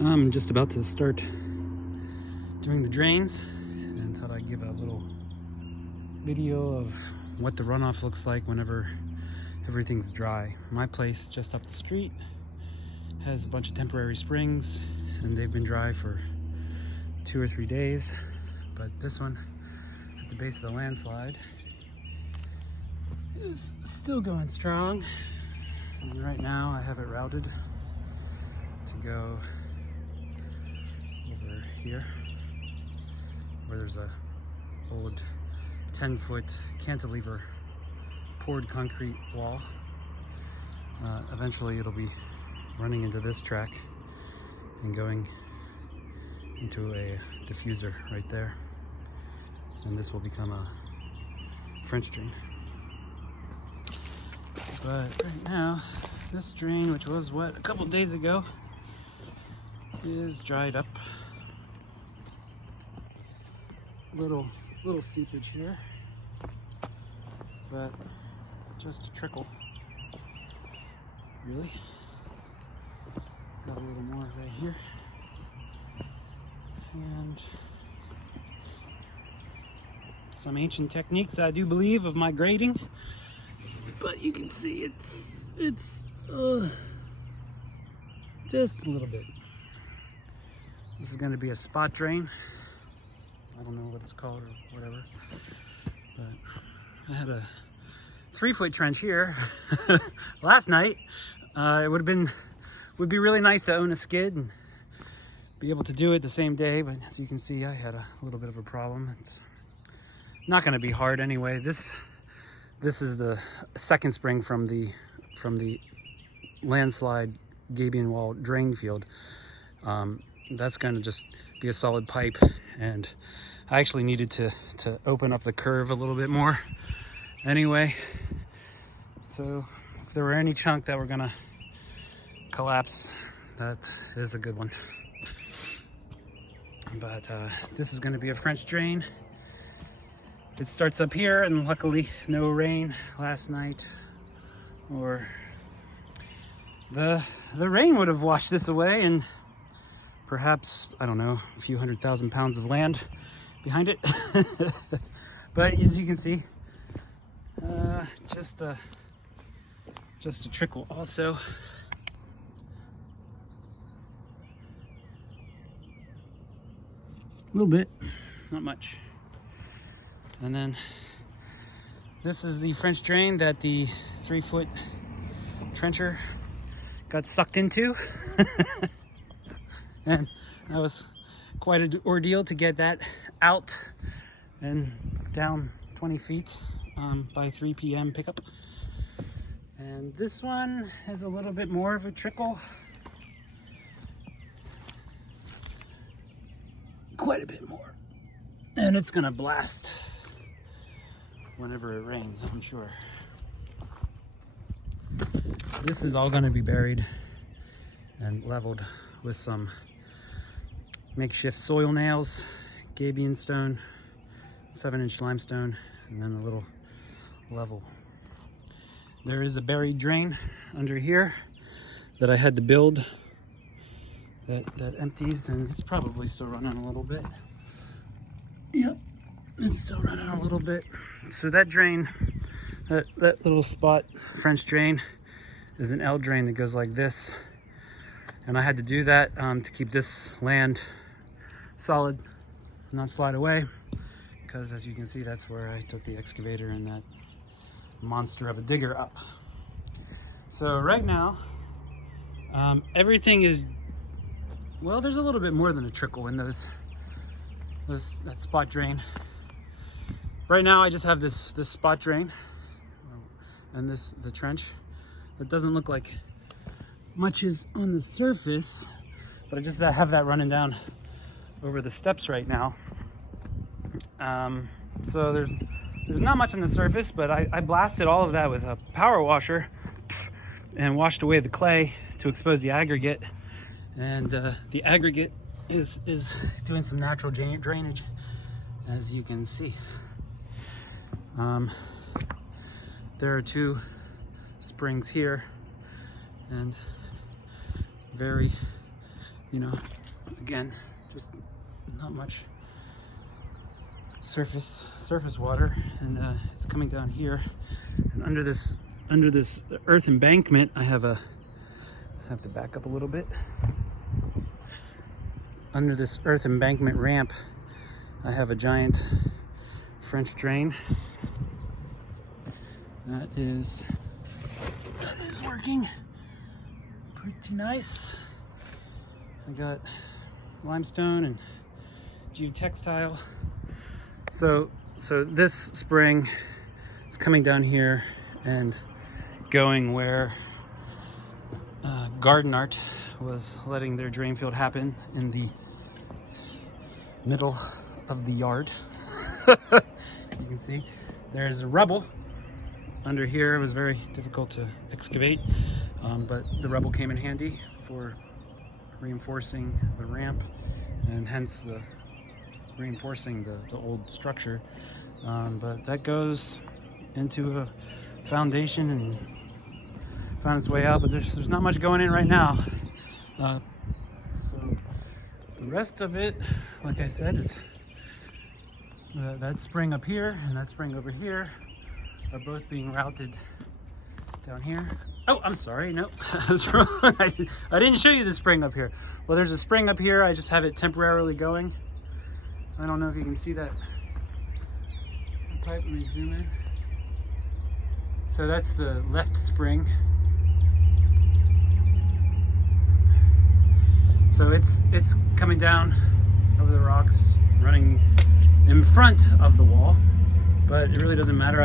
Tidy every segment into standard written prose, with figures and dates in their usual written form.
I'm just about to start doing the drains and thought I'd give a little video of what the runoff looks like whenever everything's dry. My place just up the street has a bunch of temporary springs and they've been dry for 2 or 3 days, but this one at the base of the landslide is still going strong. And right now I have it routed to go over here where there's a old 10-foot cantilever poured concrete wall. Eventually it'll be running into this track and going into a diffuser right there, and this will become a French drain. But right now this drain, which was wet a couple days ago, is dried up. Little seepage here, but just a trickle. Really? Got a little more right here. And some ancient techniques, I do believe, of my grading. But you can see it's just a little bit. This is going to be a spot drain. I don't know what it's called or whatever, but I had a 3-foot trench here last night. It would be really nice to own a skid and be able to do it the same day, but as you can see, I had a little bit of a problem. It's not going to be hard anyway. This is the second spring from the landslide gabion wall drain field. That's going to just be a solid pipe, and I actually needed to open up the curve a little bit more anyway. So if there were any chunk that were gonna collapse, that is a good one. But this is going to be a French drain. It starts up here, and luckily no rain last night, or the rain would have washed this away, and perhaps, I don't know, a few 100,000 pounds of land behind it. But as you can see, just a trickle also. A little bit, not much. And then this is the French drain that the 3-foot trencher got sucked into. And that was quite an ordeal to get that out and down 20 feet by 3 p.m. pickup. And this one has a little bit more of a trickle. Quite a bit more. And it's gonna blast whenever it rains, I'm sure. This is all gonna be buried and leveled with some makeshift soil nails, gabion stone, 7-inch limestone, and then a little level. There is a buried drain under here that I had to build that empties, and it's probably still running a little bit. Yep, it's still running a little bit. So that drain, that little spot French drain, is an L drain that goes like this. And I had to do that to keep this land solid, not slide away, because as you can see, that's where I took the excavator and that monster of a digger up. So right now, everything is, well, there's a little bit more than a trickle in that spot drain. Right now I just have this spot drain and the trench. It doesn't look like much is on the surface, but I just have that running down over the steps right now. So there's not much on the surface, but I blasted all of that with a power washer and washed away the clay to expose the aggregate. And the aggregate is doing some natural drainage, as you can see. There are 2 springs here, and very you know, again, just not much surface water, and it's coming down here, and under this earth embankment, I have to back up a little bit. Under this earth embankment ramp, I have a giant French drain that is working pretty nice. I got limestone and geotextile. So this spring is coming down here and going where Garden Art was letting their drain field happen, in the middle of the yard. You can see there's rubble under here. It was very difficult to excavate, but the rubble came in handy for reinforcing the ramp, and hence the reinforcing the old structure. But that goes into a foundation and found its way out, but there's not much going in right now. So the rest of it, like I said, is that spring up here and that spring over here are both being routed down here. Oh, I'm sorry, no, I was wrong. I didn't show you the spring up here. Well, there's a spring up here. I just have it temporarily going. I don't know if you can see that pipe. Let me zoom in. So that's the left spring. So it's coming down over the rocks, running in front of the wall, but it really doesn't matter.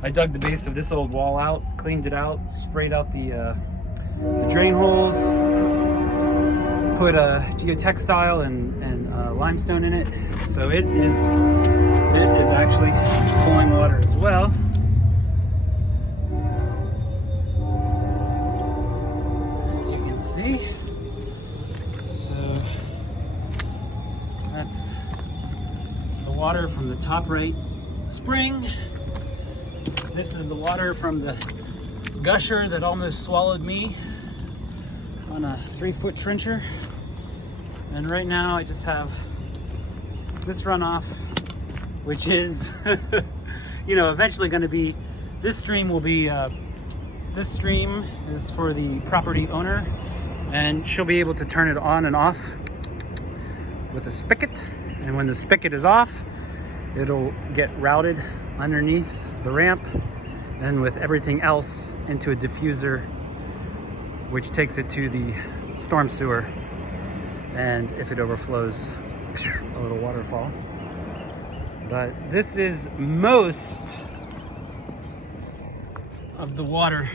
I dug the base of this old wall out, cleaned it out, sprayed out the drain holes, put geotextile and limestone in it, so it is actually pulling water as well. As you can see. So that's the water from the top right spring. This is the water from the gusher that almost swallowed me on a 3-foot trencher. And right now I just have this runoff, which is, you know, eventually going to be, this stream is for the property owner, and she'll be able to turn it on and off with a spigot. And when the spigot is off, it'll get routed underneath the ramp and with everything else into a diffuser, which takes it to the storm sewer. And if it overflows, a little waterfall. But this is most of the water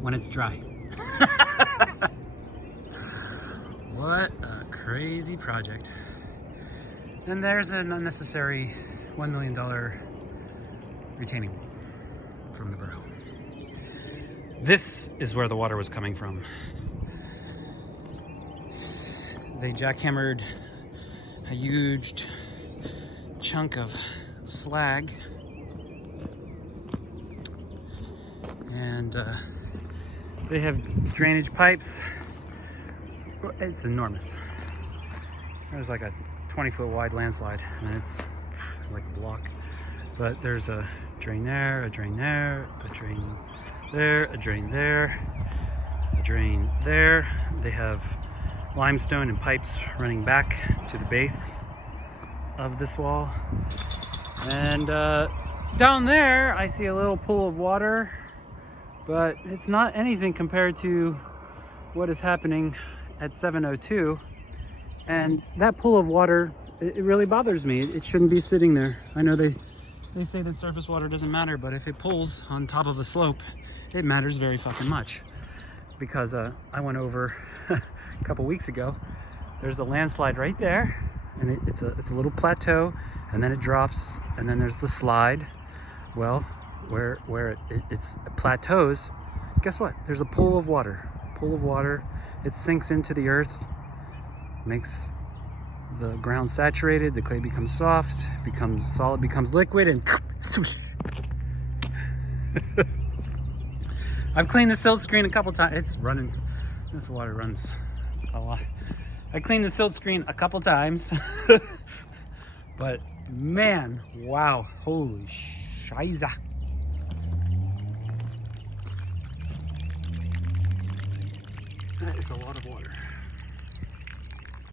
when it's dry. What a crazy project. And there's an unnecessary $1 million retaining wall from the borough. This is where the water was coming from. They jackhammered a huge chunk of slag, and they have drainage pipes. It's enormous. There's like a 20-foot wide landslide, and it's like a block. But there's a drain there, a drain there, a drain there, a drain there, a drain there. They have limestone and pipes running back to the base of this wall. And down there I see a little pool of water, but it's not anything compared to what is happening at 702. And that pool of water, it really bothers me. It shouldn't be sitting there. I know they say that surface water doesn't matter, but if it pulls on top of a slope, it matters very fucking much. Because I went over a couple weeks ago. There's a landslide right there, and it's a little plateau, and then it drops, and then there's the slide. Well, where it plateaus, guess what? There's a pool of water. It sinks into the earth, makes the ground saturated, the clay becomes soft, becomes solid, becomes liquid, and swoosh. I've cleaned the silt screen a couple times. It's running. This water runs a lot. I cleaned the silt screen a couple times. But man, wow. Holy scheiße. That is a lot of water.